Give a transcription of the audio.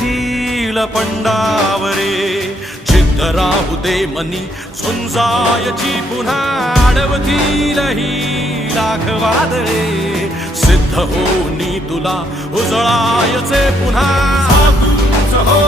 hill पंडावरे जिद्द राहू दे मनी झुंजायची पुन्हा अडवतील ही लाख वादळे सिद्ध होनी तुला उजळायचे पुन्हा हो